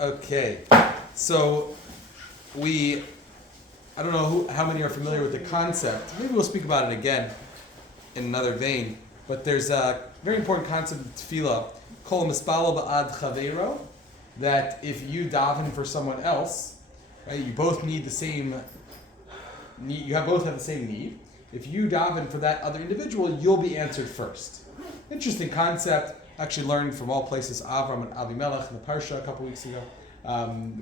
Okay, so I don't know how many are familiar with the concept. Maybe we'll speak about it again in another vein. But there's a very important concept of tefilah, kol mispalo ba'ad chaveiro, that if you daven for someone else, right, you both need the same need. You both have the same need. If you daven for that other individual, you'll be answered first. Interesting concept. Actually learned from all places, Avram and Avimelech in the Parsha a couple weeks ago,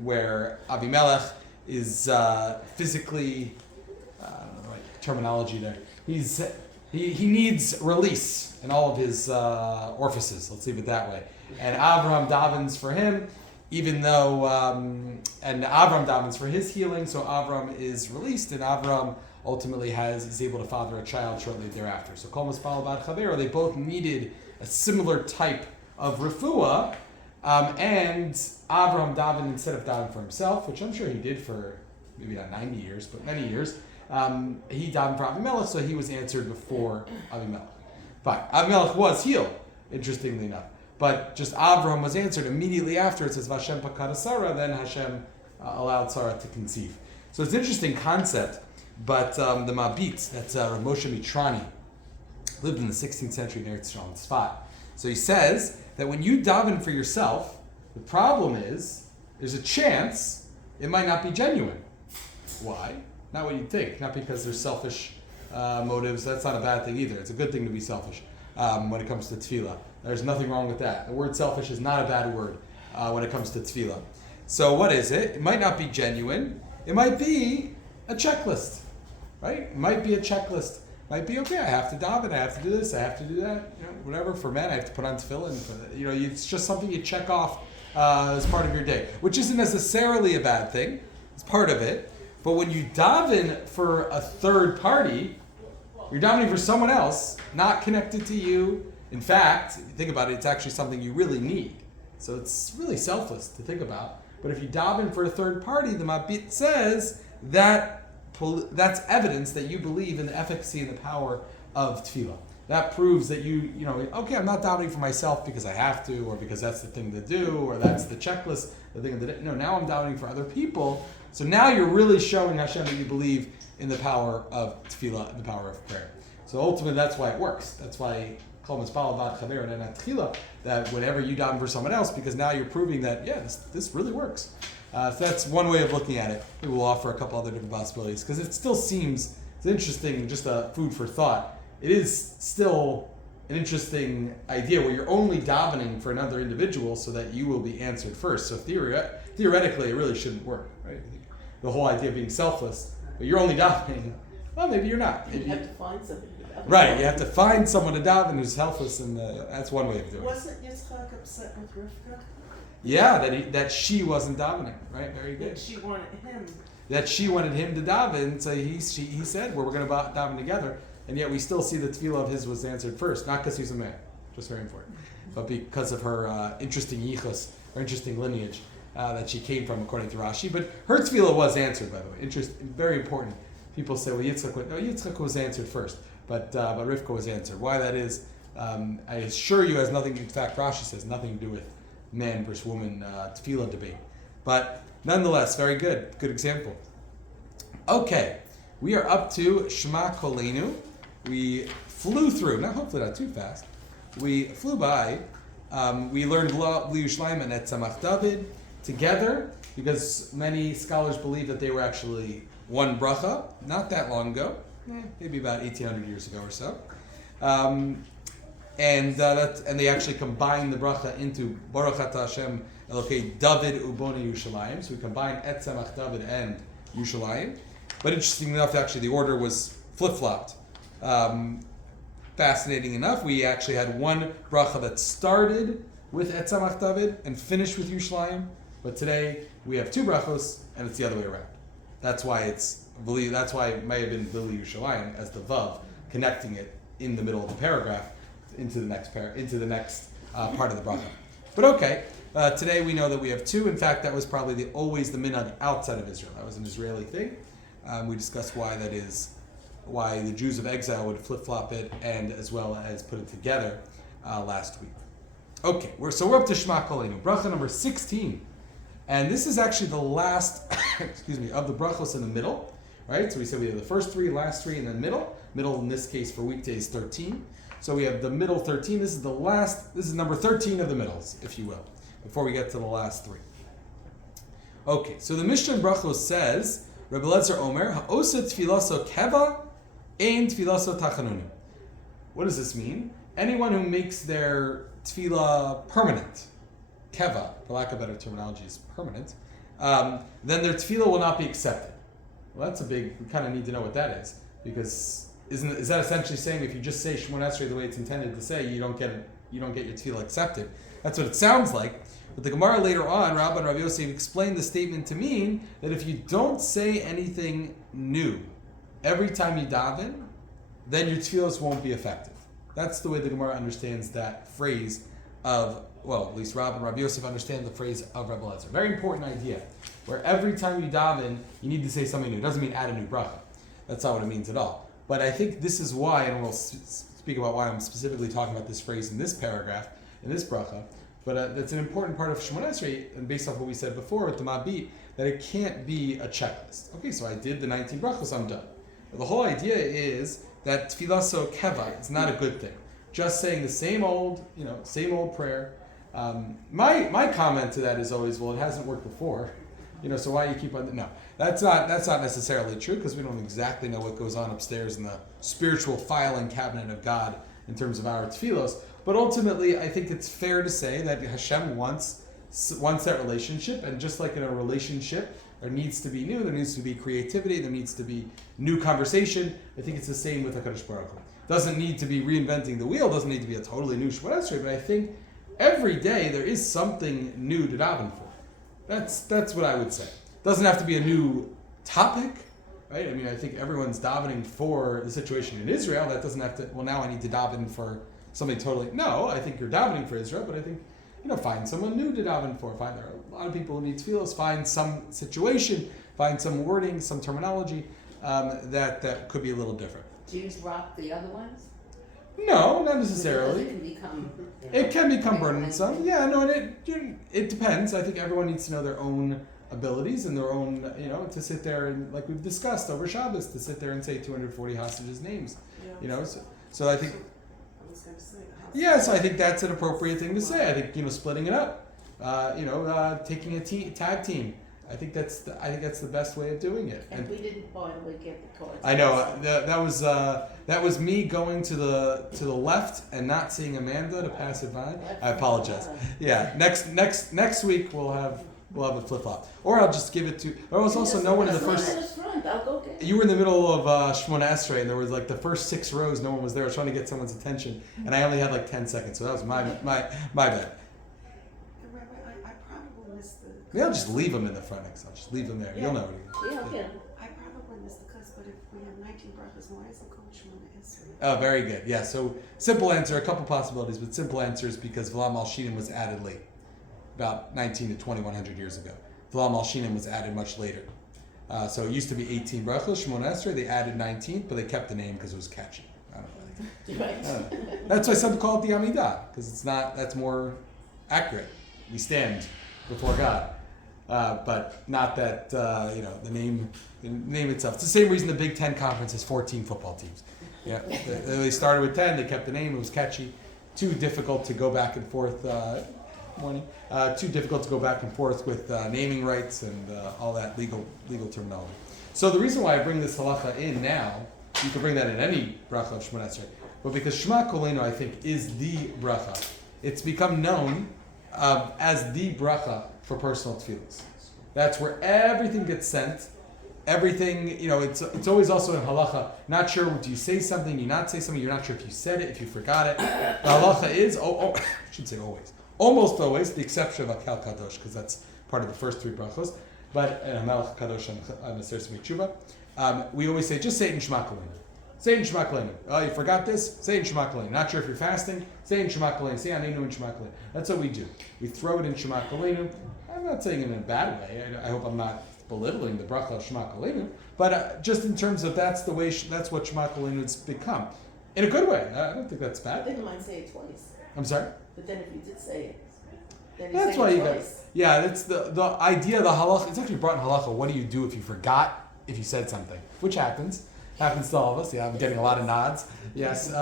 where Avimelech is physically, I don't know the right terminology there. He needs release in all of his orifices. Let's leave it that way. And Avram davens for him, even though, and Avram davens for his healing. So Avram is released, and Avram ultimately is able to father a child shortly thereafter. So Kol Mispal Bad Chavero, they both needed a similar type of refuah, and Avram davened instead of davening for himself, which I'm sure he did for maybe not 90 years, but many years. He davened for Avimelech, so he was answered before Avimelech. Fine. Avimelech was healed, interestingly enough. But just Avram was answered immediately after. It says, Vashem pakad Sarah, then Hashem allowed Sarah to conceive. So it's an interesting concept, but the Mabit, that's Moshe Mitrani, lived in the 16th century in Eretz Yisrael, Tzfat. So he says that when you daven for yourself, the problem is, there's a chance it might not be genuine. Why? Not what you'd think. Not because there's selfish motives. That's not a bad thing either. It's a good thing to be selfish when it comes to tefilah. There's nothing wrong with that. The word selfish is not a bad word when it comes to tefilah. So what is it? It might not be genuine. It might be a checklist, right? It might be a checklist. Might be, okay, I have to daven, I have to do this, I have to do that, whatever. For men, I have to put on tefillin. It's just something you check off as part of your day, which isn't necessarily a bad thing. It's part of it. But when you daven for a third party, you're davening for someone else, not connected to you. In fact, if you think about it, it's actually something you really need. So it's really selfless to think about. But if you daven for a third party, the Mabit says that that's evidence that you believe in the efficacy and the power of tefilah. That proves that okay, I'm not davening for myself because I have to, or because that's the thing to do, or that's the checklist, the thing of the day. No, now I'm davening for other people. So now you're really showing Hashem that you believe in the power of tefilah and the power of prayer. So ultimately, that's why it works. That's why Kol Mispal Bad Chaver and tefilah, that whenever you daven for someone else, because now you're proving that, this really works. So that's one way of looking at it. We will offer a couple other different possibilities, because it still seems, it's interesting, just a food for thought. It is still an interesting idea where you're only davening for another individual so that you will be answered first. So theoretically, it really shouldn't work, right? The whole idea of being selfless, but you're only davening. Well, maybe you're not. Maybe you have to find somebody to daven. Right, you have to find someone to daven who's selfless, and that's one way of doing it. Wasn't Yitzchak upset with Rivka? Yeah, that she wasn't davening, right? Very good. That she wanted him. That she wanted him to daven, so he said, we're going to daven together, and yet we still see the tefilah of his was answered first, not because he's a man, just very important, but because of her interesting yichus, her interesting lineage that she came from, according to Rashi. But her tefilah was answered, by the way. Very important. People say, well, Yitzchak was answered first, but Rivka was answered. Why that is, I assure you, has nothing. In fact, Rashi says nothing to do with man versus woman tefilah debate. But nonetheless, very good. Good example. Okay, we are up to Shema Kolenu. We flew through, hopefully not too fast. We flew by. We learned Bli Yerushalayim and Etzamach David together, because many scholars believe that they were actually one bracha, not that long ago, maybe about 1,800 years ago or so. And they actually combined the bracha into Baruch Atah Hashem Elokei David Uboni Yerushalayim. So we combined Etzamach David and Yerushalayim. But interestingly enough, actually the order was flip-flopped. Fascinating enough, we actually had one bracha that started with Etzamach David and finished with Yerushalayim. But today we have two brachos, and it's the other way around. That's why it may have been Bili Yerushalayim as the vav, connecting it in the middle of the paragraph into the next part of the bracha. But okay, today we know that we have two. In fact, that was probably always the minhag outside of Israel. That was an Israeli thing. We discussed why that is, why the Jews of exile would flip-flop it, and as well as put it together last week. Okay, we're up to Shema Kolenu, bracha number 16. And this is actually the last, of the brachos in the middle, right? So we said we have the first three, last three, and then middle. Middle in this case for weekdays 13. So we have the middle 13. This is number 13 of the middles, if you will, before we get to the last three. Okay, so the Mishnah in Brachos says, Rebbe Lezer Omer, Ha'osa tfilaso keva, ein tfilaso tachanunim. What does this mean? Anyone who makes their tefillah permanent, keva, for lack of better terminology, is permanent, then their tefillah will not be accepted. Well, that's we kind of need to know what that is, because is that essentially saying if you just say Shemona Esrei the way it's intended to say, you don't get your tefillah accepted? That's what it sounds like. But the Gemara later on, Rabbi and Rabbi Yosef explained the statement to mean that if you don't say anything new every time you daven, then your tefillahs won't be effective. That's the way the Gemara understands that phrase of, well, at least Rabbi and Rabbi Yosef understand the phrase of Rebbe Lezer. Very important idea, where every time you daven, you need to say something new. It doesn't mean add a new bracha. That's not what it means at all. But I think this is why, and we'll speak about why I'm specifically talking about this phrase in this paragraph, in this bracha, but that's an important part of Shemona Esrei, and based off what we said before with the Mabit, that it can't be a checklist. Okay, so I did the 19 brachos, I'm done. But the whole idea is that tefilah so keva is not a good thing. Just saying the same old prayer. My comment to that is always, well, it hasn't worked before. So why you keep on? No, that's not necessarily true, because we don't exactly know what goes on upstairs in the spiritual filing cabinet of God in terms of our tefillos. But ultimately, I think it's fair to say that Hashem wants that relationship, and just like in a relationship, there needs to be new, there needs to be creativity, there needs to be new conversation. I think it's the same with HaKadosh Baruch Hu. Doesn't need to be reinventing the wheel, doesn't need to be a totally new Shemona Esrei, but I think every day there is something new to daven for. That's what I would say. Doesn't have to be a new topic, right? I mean, I think everyone's davening for the situation in Israel. That doesn't have to, well, now I need to daven for something totally, no, I think you're davening for Israel, but I think, find someone new to daven for. There are a lot of people who need tefillos. Find some situation, find some wording, some terminology that could be a little different. Do you drop the other ones? No, not necessarily. It can become burdensome. Yeah, no, it depends. I think everyone needs to know their own abilities and their own, to sit there and, like we've discussed over Shabbos, to sit there and say 240 hostages' names. Yeah. So I think. I was going to say. So I think that's an appropriate thing to say. I think splitting it up, taking a tag team. I think that's the best way of doing it. And we didn't, by the way, get the cards. I know that was me going to the left and not seeing Amanda to pass it by. I apologize. Yeah, next week we'll have a flip flop, or I'll just give it to. There was also no one in the first. I'll go get it. You were in the middle of Shemona Esrei, and there was like the first 6 rows. No one was there. I was trying to get someone's attention, and I only had like 10 seconds, so that was my bad. Rabbi, I probably missed the. Maybe I'll just leave them in the front next. I'll just leave them there. Yeah. You'll know what Yeah, okay. I probably missed the cuss, but if we have 19 brachos, why is it called Shemona Esrei? Oh, very good. Yeah, so simple answer, a couple possibilities, but simple answer is because V'lam al-Shinim was added late, about 19 to 2100 years ago. V'lam al-Shinim was added much later. So it used to be 18 brachos, Shemona Esrei, they added 19, but they kept the name because it was catchy. I don't know. Right. That's why some call it the Amidah, because that's more accurate. We stand before God. But not that, the name itself. It's the same reason the Big Ten Conference has 14 football teams. Yeah, they started with 10, they kept the name, it was catchy. Too difficult to go back and forth, too difficult to go back and forth with naming rights and all that legal terminology. So the reason why I bring this halacha in now, you can bring that in any bracha of Shemona Esrei, but because Shema Kolenu, I think, is the bracha. It's become known as the bracha for personal tefillahs. That's where everything gets sent. Everything, it's always also in halacha. Not sure, do you say something, do you not say something, you're not sure if you said it, if you forgot it. The halacha is, I should say always, almost always, the exception of Akel Kadosh, because that's part of the first 3 brachos. But Melech Kadosh and Aser Smei Tshuva, we always say, just say it in Shema Kolenu. Say it in Shema Kolenu. Oh, you forgot this? Say it in Shema Kolenu. Not sure if you're fasting? Say it in Shema Kolenu. Say Anenu in Shema Kolenu. That's what we do. We throw it in Shema Kolenu. I'm not saying it in a bad way. I hope I'm not belittling the bracha of Shema Kolenu. But just in terms of that's what Shema Kolenu has become. In a good way. I don't think that's I bad. didn't mind saying it twice. I'm sorry? But then if you did say it, then That's say why it you twice. Yeah, it's the idea of the halacha. It's actually brought in halacha. What do you do if you forgot if you said something? Which happens to all of us. Yeah, I'm getting a lot of nods. Yes, it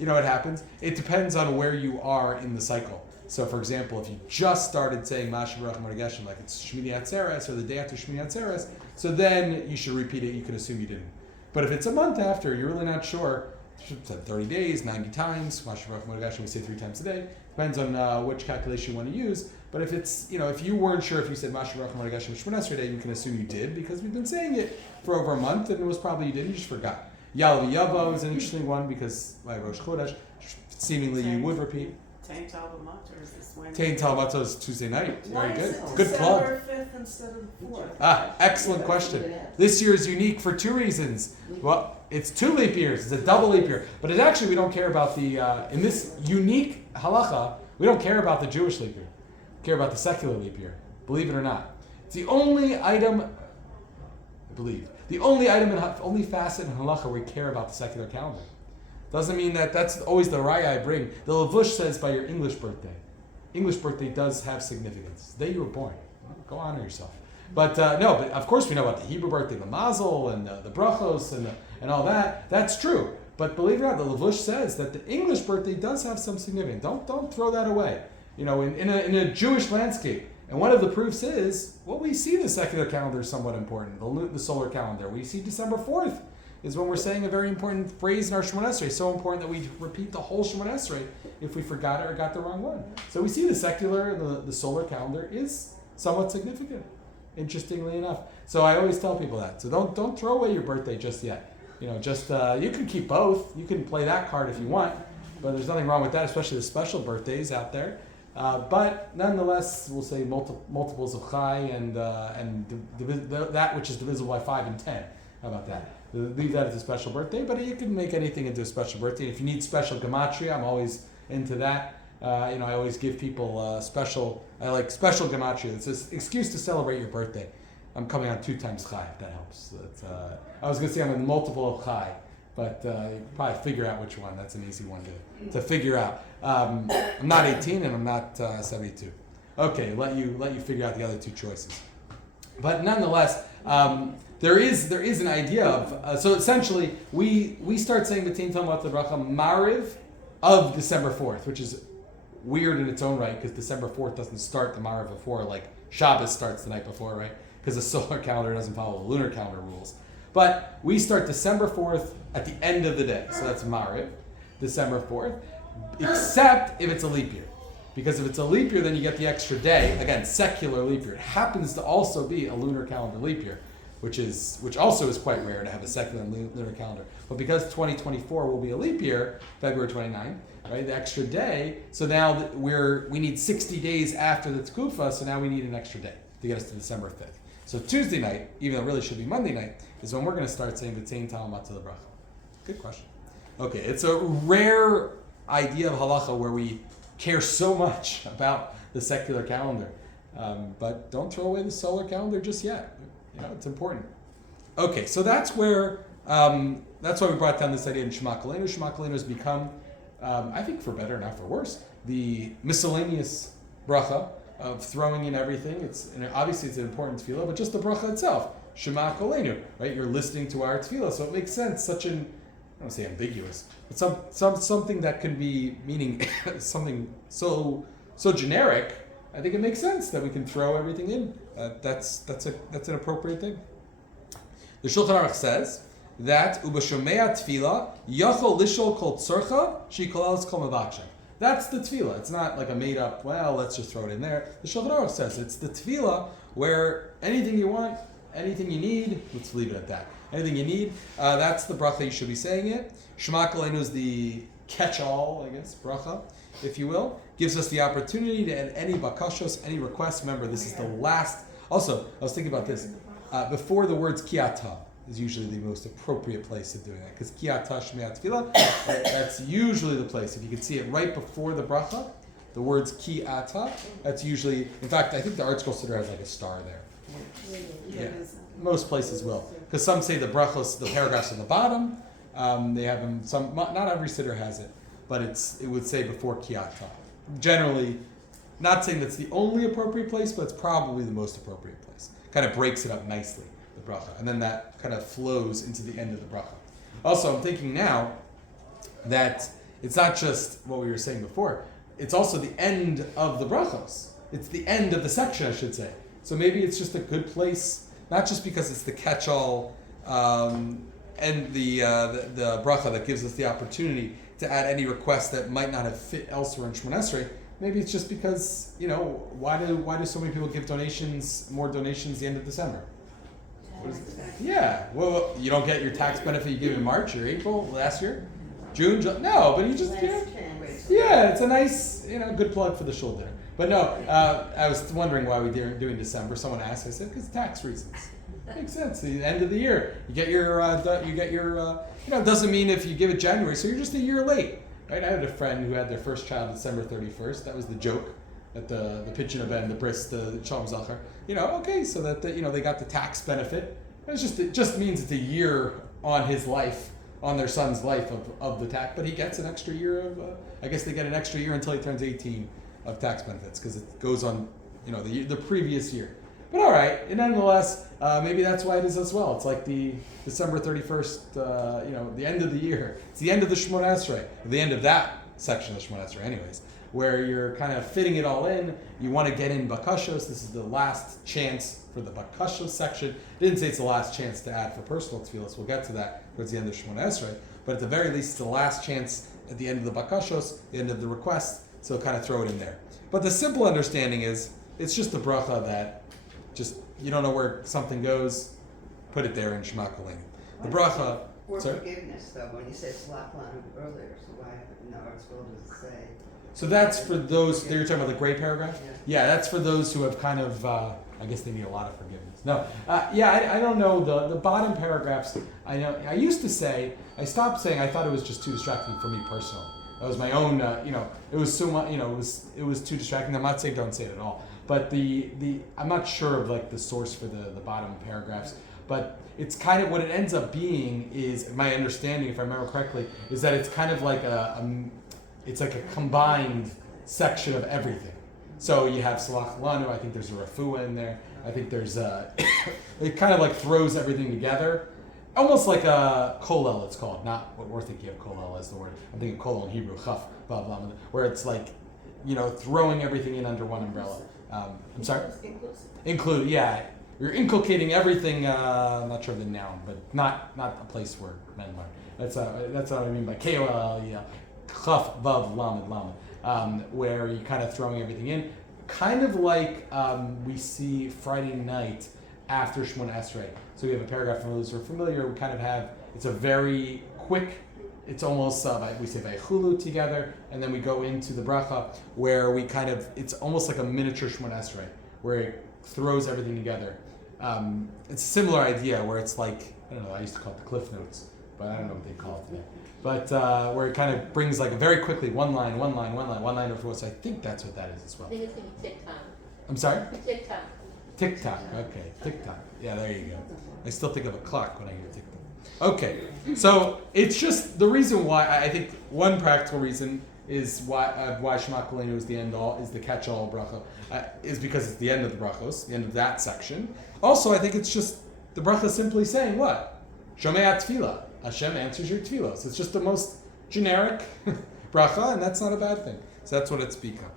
happens. It depends on where you are in the cycle. So, for example, if you just started saying Masha Baruch Margeshem, like it's Shmini Atzeres or the day after Shmini Atzeres, so then you should repeat it. You can assume you didn't. But if it's a month after, you're really not sure. You should say 30 days, 90 times. Masha Baruch Margeshem, we say 3 times a day. Depends on which calculation you want to use. But if it's, if you weren't sure if you said Masha Baruch Margeshem Shmini Esrei Day, you can assume you did because we've been saying it for over a month, and it was probably you didn't. You just forgot. Yalav Yavo is an interesting one because by Rosh Chodesh, seemingly you would repeat. Tain Talbamat, or is this Wednesday? Tain Talbato is Tuesday night. Why Very is good. it Good plug. December 5th instead of the 4th? Excellent question. This year is unique for 2 reasons. Well, it's 2 leap years. It's a double leap year. But it actually, we don't care about the, in this unique halacha, we don't care about the Jewish leap year. We care about the secular leap year. Believe it or not. It's the only item, only facet in halacha where we care about the secular calendar. Doesn't mean that's always the raya I bring. The Lavush says by your English birthday. English birthday does have significance. The day you were born. Go honor yourself. But no, but of course we know about the Hebrew birthday, the mazel, and the brachos, and all that. That's true. But believe it or not, the Lavush says that the English birthday does have some significance. Don't throw that away. In a Jewish landscape. And one of the proofs is, we see the secular calendar is somewhat important. The solar calendar. We see December 4th. Is when we're saying a very important phrase in our Shemona Esrei. So important that we repeat the whole Shemona Esrei if we forgot it or got the wrong one. So we see the secular, the solar calendar is somewhat significant, interestingly enough. So I always tell people that. So don't throw away your birthday just yet. You can keep both. You can play that card if you want, but there's nothing wrong with that, especially the special birthdays out there. But nonetheless, we'll say multiples of Chai and that which is divisible by 5 and 10. How about that? Leave that as a special birthday, but you can make anything into a special birthday. If you need special gematria, I'm always into that. I always give people special gematria. It's an excuse to celebrate your birthday. I'm coming on 2 times Chai, if that helps. I was going to say I'm a multiple of Chai, but you can probably figure out which one. That's an easy one to figure out. I'm not 18 and I'm not 72. Okay, let you figure out the other 2 choices. But nonetheless, there is an idea of so essentially we start saying B'tein Talmud Bracha Mariv of December 4th, which is weird in its own right because December 4th doesn't start the Mariv before, like Shabbos starts the night before, right? Because the solar calendar doesn't follow the lunar calendar rules. But we start December 4th at the end of the day, so that's Mariv, December 4th, except if it's a leap year. Because if it's a leap year, then you get the extra day. Again, secular leap year. It happens to also be a lunar calendar leap year, which also is quite rare to have a secular lunar calendar. But because 2024 will be a leap year, February 29th, right, the extra day, so now we need 60 days after the Tekufa, so now we need an extra day to get us to December 5th. So Tuesday night, even though it really should be Monday night, is when we're going to start saying B'tein Talmud Bracha. Good question. Okay, it's a rare idea of halacha where we care so much about the secular calendar. But don't throw away the solar calendar just yet. It's important. Okay, so that's why we brought down this idea in Shema Kolenu. Shema Kolenu has become, I think for better, not for worse, the miscellaneous bracha of throwing in everything. Obviously it's an important tefillah, but just the bracha itself, Shema Kolenu, right? You're listening to our tefillah, so it makes sense. I don't want to say ambiguous, but something that can be meaning something so generic. I think it makes sense that we can throw everything in. That's an appropriate thing. The Shulchan Aruch says that ubashomea tefilah yachol lishol kol tzorcha shikolas kol mavaksha. That's the tefilah. It's not like a made up. Well, let's just throw it in there. The Shulchan Aruch says it's the tefilah where anything you want, anything you need. Let's leave it at that. Anything you need. That's the bracha you should be saying it. Shema Kolenu is the catch-all, I guess, bracha, if you will. Gives us the opportunity to add any bakashos, any requests. Remember, this is the last. Also, I was thinking about this. Before the words kiata is usually the most appropriate place of doing that. Because kiata shmei tefillah, that's usually the place. If you can see it right before the bracha, the words kiata, that's usually, in fact, I think the Art Scroll Siddur has like a star there. Yeah, most places will. Because some say the brachos, the paragraphs on the bottom, they have them, not every siddur has it, but it would say before kiata. Generally, Not saying that's the only appropriate place, but it's probably the most appropriate place. Kind of breaks it up nicely, the bracha. And then that kind of flows into the end of the bracha. Also, I'm thinking now that it's not just what we were saying before, it's also the end of the brachos. It's the end of the section, I should say. So maybe it's just a good place, not just because it's the catch-all and the bracha that gives us the opportunity to add any requests that might not have fit elsewhere in Shemon Esrei. Maybe it's just because, why do so many people give more donations the end of December? Yeah, well, you don't get your tax benefit you give in March or April last year? June? No, but you just, yeah, it's a nice, good plug for the shul dinner. But no, I was wondering why we didn't do in December. Someone asked, I said, because tax reasons. Makes sense. The end of the year, you get your, it doesn't mean if you give it January, so you're just a year late. Right? I had a friend who had their first child December 31st. That was the joke at the Pitchin event, the bris, the Shalom Zachar. Okay, so that they got the tax benefit. It just means it's a year on his life, on their son's life of the tax. But he gets an extra year of. I guess they get an extra year until he turns 18 of tax benefits because it goes on, the previous year. But all right, and nonetheless, maybe that's why it is as well. It's like the December 31st, the end of the year. It's the end of the Shemon Esrei, the end of that section of the Shemon Esrei anyways, where you're kind of fitting it all in. You want to get in Bakashos. This is the last chance for the Bakashos section. It didn't say it's the last chance to add for personal tefillas. We'll get to that towards the end of Shemon Esrei. But at the very least, it's the last chance at the end of the Bakashos, the end of the request, so kind of throw it in there. But the simple understanding is, it's just the bracha that just, you don't know where something goes, put it there in Shema Koleinu. The bracha... Or forgiveness, though, when you say Slach Lanu earlier, so why in our school does it say? So that's for those, you're talking about the gray paragraph? Yeah, that's for those who have kind of, I guess they need a lot of forgiveness. No, I don't know, the bottom paragraphs, I know, I used to say, I stopped saying, I thought it was just too distracting for me personally. That was my own, it was so much, it was too distracting. I'm not saying don't say it at all. But I'm not sure of like the source for the bottom paragraphs, but it's kind of what it ends up being is, my understanding, if I remember correctly, is that it's kind of like it's like a combined section of everything. So you have Salach Lanu, I think there's a Refuah in there, I think there's it kind of like throws everything together, almost like a kolel it's called, not what we're thinking of kolel as the word, I'm thinking kolel in Hebrew, chaf, blah, blah, blah, where it's like, throwing everything in under one umbrella. I'm sorry? Include, yeah. You're inculcating everything, I'm not sure of the noun, but not a place where men learn. That's what I mean by K-O-L-L-E-L, chaf, vav, lamed, where you're kind of throwing everything in. Kind of like we see Friday night after Shemon Esrei. So we have a paragraph for those who are familiar, we kind of have, it's a very quick, it's almost, we say Vaychulu together, and then we go into the bracha, where we kind of, it's almost like a miniature Shemon Esrei, where it throws everything together. It's a similar idea, where it's like, I don't know, I used to call it the Cliff Notes, but I don't know what they call it today. But where it kind of brings like very quickly, one line over, so I think that's what that is as well. I think it's going to be TikTok. I'm sorry? TikTok. TikTok, okay, TikTok. Yeah, there you go. I still think of a clock when I hear TikTok. Okay, so it's just the reason why, I think one practical reason is why Shema Koleinu is the end all, is the catch-all bracha, is because it's the end of the brachos, the end of that section. Also, I think it's just, the bracha is simply saying what? Shomei tefilah. Hashem answers your tefilah. So it's just the most generic bracha, and that's not a bad thing. So that's what it's become.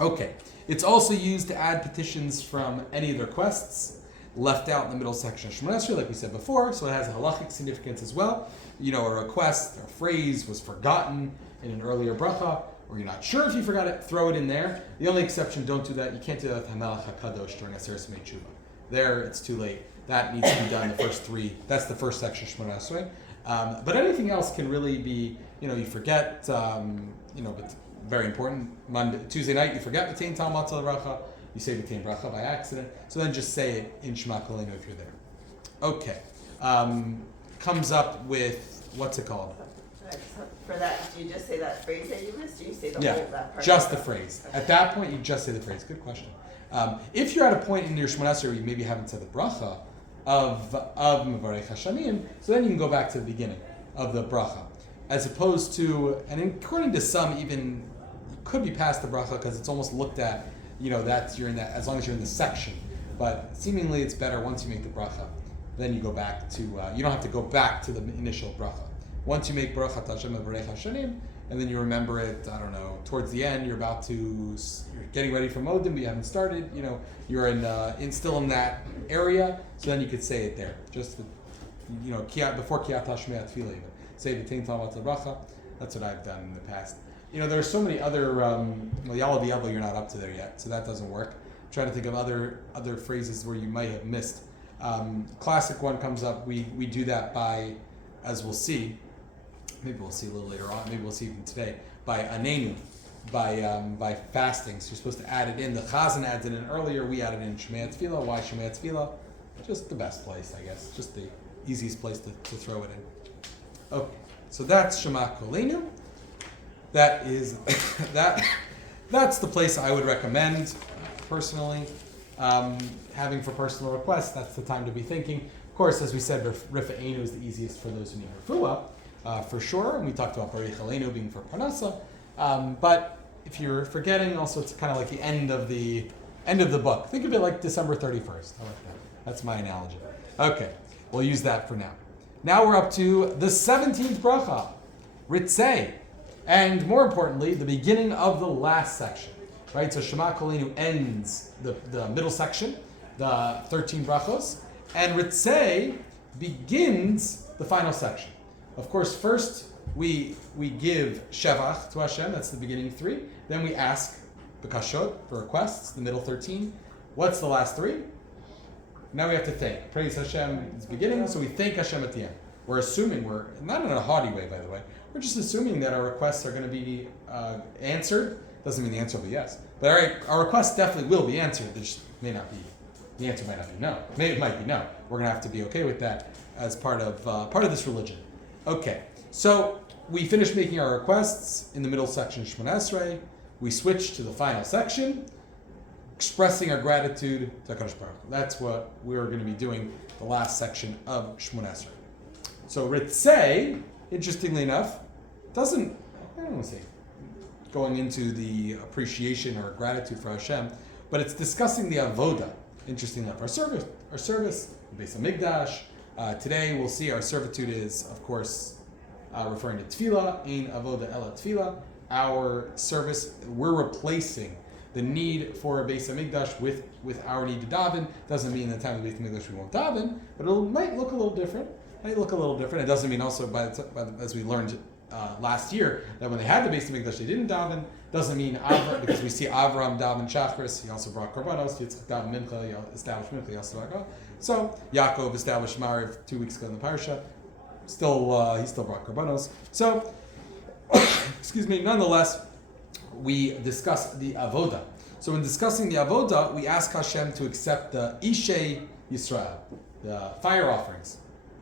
Okay, it's also used to add petitions from any of the requests left out in the middle section of Shemon Esrei, like we said before, so it has a halachic significance as well. A request or phrase was forgotten in an earlier bracha, or you're not sure if you forgot it, throw it in there. The only exception, don't do that. You can't do that with Hamelach HaKadosh during Aseret Smei Tshuva. There, it's too late. That needs to be done the first three. That's the first section of Shemon Esrei. But anything else can really be, you forget, but very important. Tuesday night, you forget B'tein Tal Matzah Bracha. You say B'tein Bracha by accident. So then just say it in Shema Koleinu if you're there. Okay. Comes up with, what's it called? For that, do you just say that phrase that you missed? Do you say the whole that part? Just the phrase. Okay. At that point, you just say the phrase. Good question. If you're at a point in your Shemon Esrei where you maybe haven't said the bracha of Mevarech Hashanim, so then you can go back to the beginning of the bracha. As opposed to, and according to some, even could be past the bracha because it's almost looked at, that you're in that, as long as you're in the section. But seemingly it's better once you make the bracha. Then you go back to, you don't have to go back to the initial bracha. Once you make bracha Hashem Evarech Hashanim, and then you remember it, I don't know, towards the end, you're getting ready for Modim, but you haven't started, you're still in that area, so then you could say it there. Just, before Kiyat HaShmei tefilah even. Say the Tein Tavat Bracha. That's what I've done in the past. There are so many other, Yalla B'Yabba, you're not up to there yet, so that doesn't work. I'm trying to think of other phrases where you might have missed. Classic one comes up, we do that by, as we'll see, maybe we'll see a little later on, maybe we'll see even today, by anenu, by fasting. So you're supposed to add it in. The Chazan adds it in earlier, we added in Shemei Tefilah. Why Shemei Tefilah? Just the best place, I guess. Just the easiest place to throw it in. Okay, so that's Shema Kolenu. That is, that's the place I would recommend, personally. Having for personal requests, that's the time to be thinking. Of course, as we said, Rifa'enu is the easiest for those who need refuah. For sure, and we talked about Barich Aleinu being for Parnasa, but if you're forgetting, also it's kind of like the end of the book. Think of it like December 31st. I like that. That's my analogy. Okay, we'll use that for now. Now we're up to the 17th bracha, Ritzei, and more importantly, the beginning of the last section. Right, so Shema Kolenu ends the middle section, the 13 brachos, and Ritzei begins the final section. Of course, first we give Shevach to Hashem, that's the beginning 3. Then we ask Bekashot for requests, the middle 13. What's the last 3? Now we have to thank. Praise Hashem is the beginning, so we thank Hashem at the end. We're assuming, we're not in a haughty way, by the way, we're just assuming that our requests are going to be answered. Doesn't mean the answer will be yes. But our requests definitely will be answered. They just may not be. The answer might not be no. It might be no. We're going to have to be okay with that as part of this religion. Okay, so we finished making our requests in the middle section, Shemona Esrei. We switch to the final section, expressing our gratitude to HaKadosh Baruch Hu. That's what we're going to be doing, the last section of Shemona Esrei. So Ritzei, interestingly enough, doesn't, I don't want to say, going into the appreciation or gratitude for Hashem, but it's discussing the avoda. Interestingly enough, our service, the Beis Hamikdash. Today we'll see our servitude is, of course, referring to tefilah, ein avoda ela tefilah. Our service, we're replacing the need for a Beis Hamikdash with our need to daven. Doesn't mean in the time of the Beis Hamikdash we won't daven, but it might look a little different. It doesn't mean also, as we learned last year, that when they had the Beis Hamikdash they didn't daven. Doesn't mean Avram, because we see Avram daven Shachris. He also brought korbanos. Yitzchak daven Mincha. He established Mincha. He also brought. So Yaakov established Mariv 2 weeks ago in the parsha. He still brought korbanos. So, excuse me. Nonetheless, we discuss the avoda. So in discussing the avoda, we ask Hashem to accept the Ishei Yisrael, the fire offerings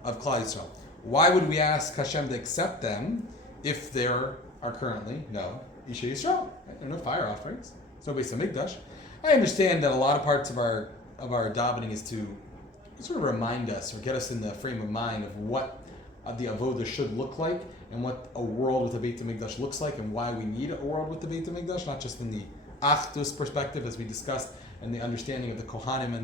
of Klal Yisrael. Why would we ask Hashem to accept them if there are currently no Ishei Yisrael? There are no fire offerings. There's no Beis Hamikdash. I understand that a lot of parts of our davening is to sort of remind us or get us in the frame of mind of what the avoda should look like and what a world with a Beit HaMikdash looks like and why we need a world with the Beit HaMikdash, not just in the Achdus perspective as we discussed and the understanding of the Kohanim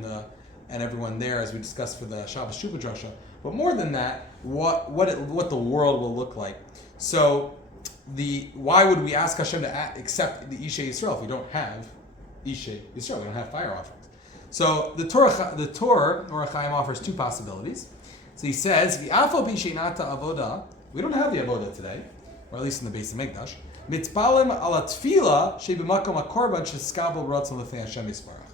and everyone there as we discussed for the Shabbos Shuvah Drasha, but more than that, what the world will look like. So why would we ask Hashem to accept the Ishei Yisrael if we don't have Ishei Yisrael? We don't have fire offerings. So the Torah, Or HaChaim offers 2 possibilities. So he says, "V'afal b'ishei nata avoda." We don't have the avoda today, or at least in the Beis Hamikdash. Mitpalim ala tefilah sheb'makom hakorban sheskabel ratzon l'fnei Hashem Yisparach.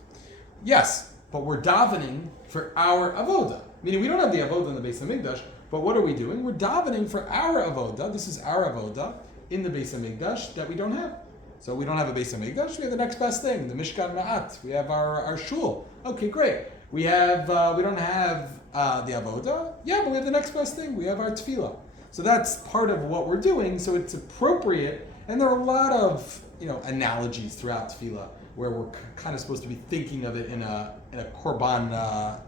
Yes, but we're davening for our avoda. Meaning we don't have the avoda in the Beis Hamikdash, but what are we doing? We're davening for our avoda. This is our avoda in the Beis Hamikdash that we don't have. So we don't have a Beis Hamikdash. We have the next best thing, the Mishkan Ma'at. We have our shul. Okay, great. We don't have the avoda. Yeah, but we have the next best thing. We have our tefilah. So that's part of what we're doing. So it's appropriate, and there are a lot of analogies throughout tefilah where we're kind of supposed to be thinking of it in a korban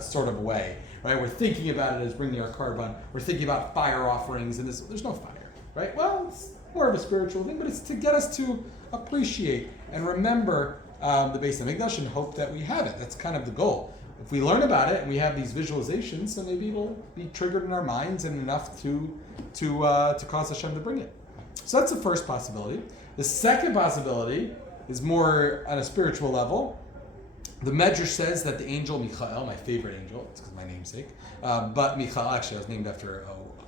sort of way, right? We're thinking about it as bringing our korban. We're thinking about fire offerings, and there's no fire, right? Well, more of a spiritual thing, but it's to get us to appreciate and remember the Beis Hamikdash and hope that we have it. That's kind of the goal. If we learn about it and we have these visualizations, then maybe it'll be triggered in our minds and enough to cause Hashem to bring it. So that's the first possibility. The second possibility is more on a spiritual level. The Medrash says that the angel Michael, my favorite angel, it's because of my namesake, but Michael, actually I was named after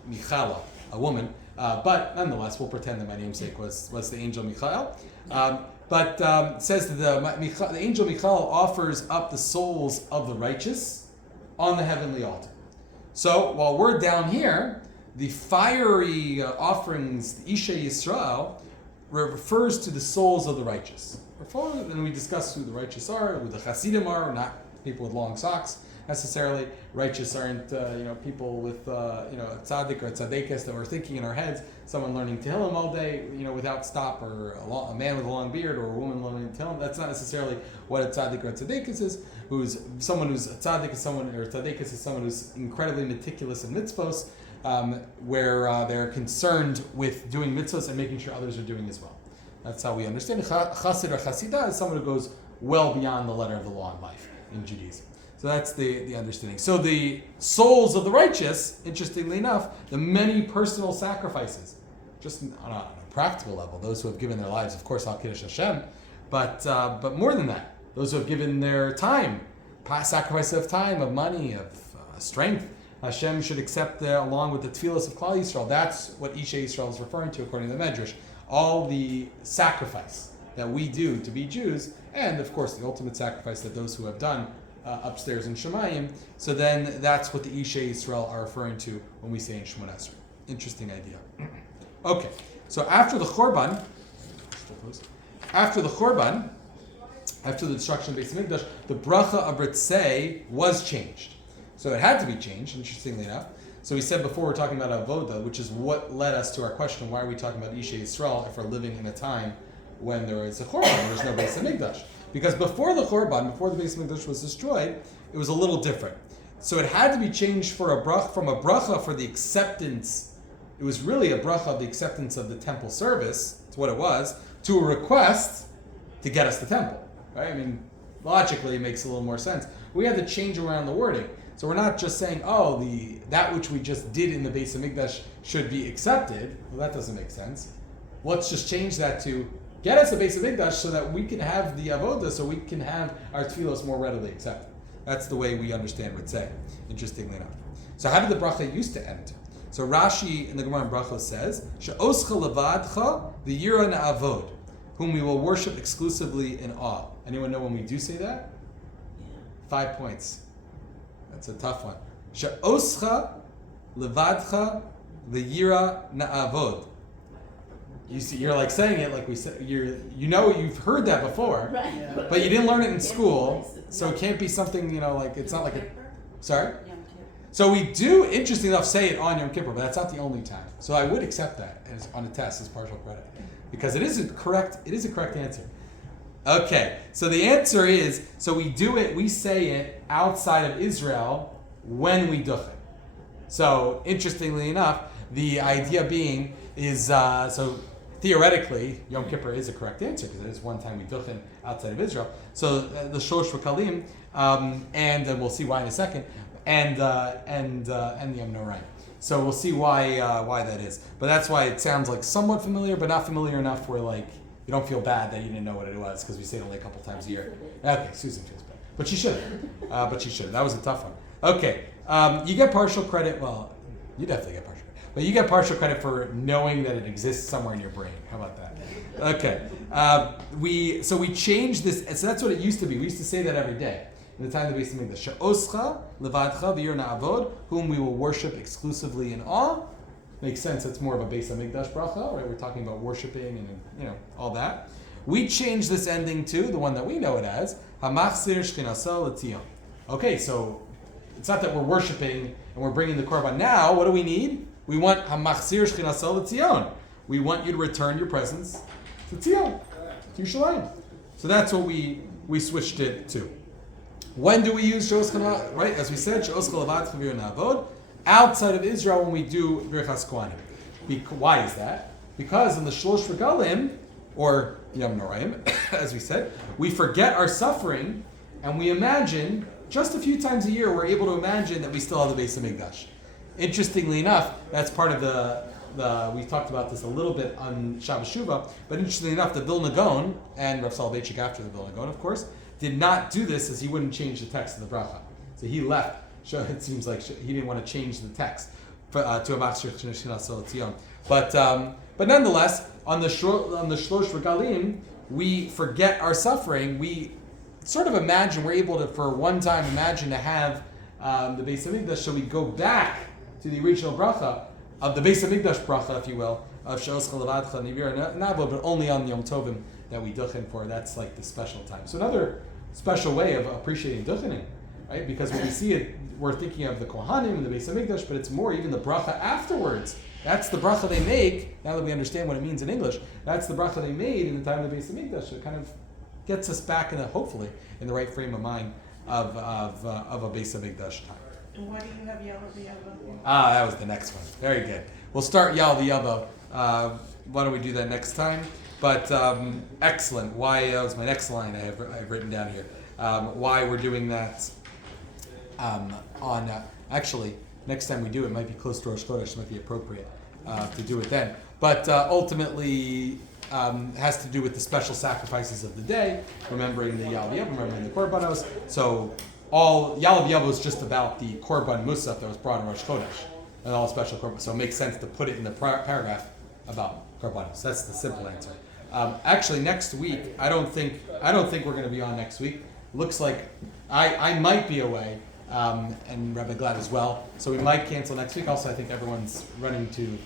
Michala, a woman, but nonetheless, we'll pretend that my namesake was the angel Michael. But says that the angel Michael offers up the souls of the righteous on the heavenly altar. So while we're down here, the fiery offerings, the Isha Yisrael, refers to the souls of the righteous. And we discuss who the righteous are, who the Hasidim are, not people with long socks necessarily. Righteous aren't people with a tzaddik or a tzaddikis that we're thinking in our heads. Someone learning Tehillim all day, without stop, or a man with a long beard, or a woman learning Tehillim. That's not necessarily what a tzaddik or a tzaddikis is. Someone who's a tzaddik is someone, or a tzaddikis is someone who's incredibly meticulous in mitzvos, where they're concerned with doing mitzvos and making sure others are doing as well. That's how we understand it. Chassid or chassidah is someone who goes well beyond the letter of the law in life in Judaism. So that's the understanding. So the souls of the righteous, interestingly enough, the many personal sacrifices, just on a practical level, those who have given their lives, of course, al kiddush Hashem, but more than that, those who have given their time, sacrifice of time, of money, of strength, Hashem should accept along with the tefillas of Klal Yisrael. That's what Isha Yisrael is referring to according to the Medrash. All the sacrifice that we do to be Jews, and of course the ultimate sacrifice that those who have done upstairs in Shemayim. So then that's what the Isha Yisrael are referring to when we say in Shemona Esrei. Interesting idea. Okay, so after the Chorban, after the destruction of Beis Hamikdash, the bracha of Ritzei was changed. So it had to be changed, interestingly enough. So we said before we're talking about avoda, which is what led us to our question: why are we talking about Isha Yisrael if we're living in a time when there is a Chorban, there's no Beis Hamikdash? Because before the Chorban, before the Beis Hamikdash was destroyed, it was a little different. So it had to be changed from a bracha for the acceptance. It was really a bracha of the acceptance of the temple service. That's what it was, to a request to get us the temple. Right? I mean, logically, it makes a little more sense. We had to change around the wording. So we're not just saying, that which we just did in the Beis Hamikdash should be accepted. Well, that doesn't make sense. Let's just change that to get us a Beis Hamikdash so that we can have the avoda, so we can have our tefillos more readily accepted. That's the way we understand Ritzei, interestingly enough. So how did the bracha used to end? So Rashi in the Gemara in Brachos says, She'oscha levadcha v'yira na'avod, whom we will worship exclusively in awe. Anyone know when we do say that? 5 points. That's a tough one. She'oscha levadcha v'yira na'avod. You see, you're like saying it like we said. You've heard that before, Right. but you didn't learn it in school, so it can't be something like it's not like a. Sorry. So we do, interesting enough, say it on Yom Kippur, but that's not the only time. So I would accept that as on a test as partial credit, because it is a correct answer. Okay, so the answer is, so we do it, we say it outside of Israel when we duchen. So interestingly enough, the idea being is, so theoretically, Yom Kippur is a correct answer because it is one time we duchen outside of Israel. So the Shosh V'Kalim, and we'll see why in a second, and the Yom Noraim. So we'll see why that is. But that's why it sounds like somewhat familiar, but not familiar enough where like you don't feel bad that you didn't know what it was because we say it only a couple times a year. Okay, Susan feels bad, but she should. That was a tough one. Okay, you get partial credit. Well, you definitely get partial credit, but you get partial credit for knowing that it exists somewhere in your brain. How about that? Okay, we changed this. So that's what it used to be. We used to say that every day. In the time of the Beis Hamikdash, She'oscha levadcha v'yir na'avod, whom we will worship exclusively in awe. Makes sense. It's more of a Beis Hamikdash bracha, right? We're talking about worshiping and all that. We changed this ending to the one that we know it as Hamachzir Shchinaso L'Tzion. Okay, so it's not that we're worshiping and we're bringing the korban now. What do we need? We want Hamachzir Shchinaso L'Tzion. We want you to return your presence to Tzion, to Yerushalayim. So that's what we switched it to. When do we use She'oscha, right? As we said, She'oscha levadcha v'yir na'avod, outside of Israel when we do Birchas Kohanim. Why is that? Because in the Shlosh Regalim, or Yom Noraim, as we said, we forget our suffering and we imagine, just a few times a year, we're able to imagine that we still have the Beis HaMikdash. Interestingly enough, that's part of we talked about this a little bit on Shabbos Shuvah, but interestingly enough, the Vilna Gaon, and Rav Soloveitchik after the Vilna Gaon, of course, did not do this as he wouldn't change the text of the bracha. So he left. It seems like he didn't want to change the text to a Machshir Shnei Tzion. But nonetheless, on the Shlosh Regalim, we forget our suffering. We sort of imagine, we're able to, for one time, imagine to have the Beis HaMikdash, so we go back to the original bracha of the Beis HaMikdash bracha, if you will, of She'oscha Levadcha Nivir Navo, but only on Yom Tovim that we duchen for. That's like the special time. So another special way of appreciating duchening, right? Because when we see it, we're thinking of the Kohanim and the Beis HaMikdash, but it's more even the bracha afterwards. That's the bracha they make, now that we understand what it means in English, that's the bracha they made in the time of the Beis HaMikdash. So it kind of gets us back hopefully in the right frame of mind of a Beis HaMikdash time. And why do you have yellow v'yavo? That was the next one. Very good. We'll start Yal V'Yavo. Why don't we do that next time? But excellent. Why, that was my next line I've written down here. Why we're doing that actually, next time we do it might be close to Rosh Chodesh, it might be appropriate to do it then. But ultimately, has to do with the special sacrifices of the day, remembering the Yal V'Yavo, remembering the Korbanos. So all Yal V'Yavo is just about the Korban Musaf that was brought in Rosh Chodesh, and all special Korban. So it makes sense to put it in the paragraph about Korbanos. That's the simple answer. Actually, next week, I don't think we're going to be on next week. Looks like I might be away, and Rabbi Glad as well. So we might cancel next week. Also, I think everyone's running to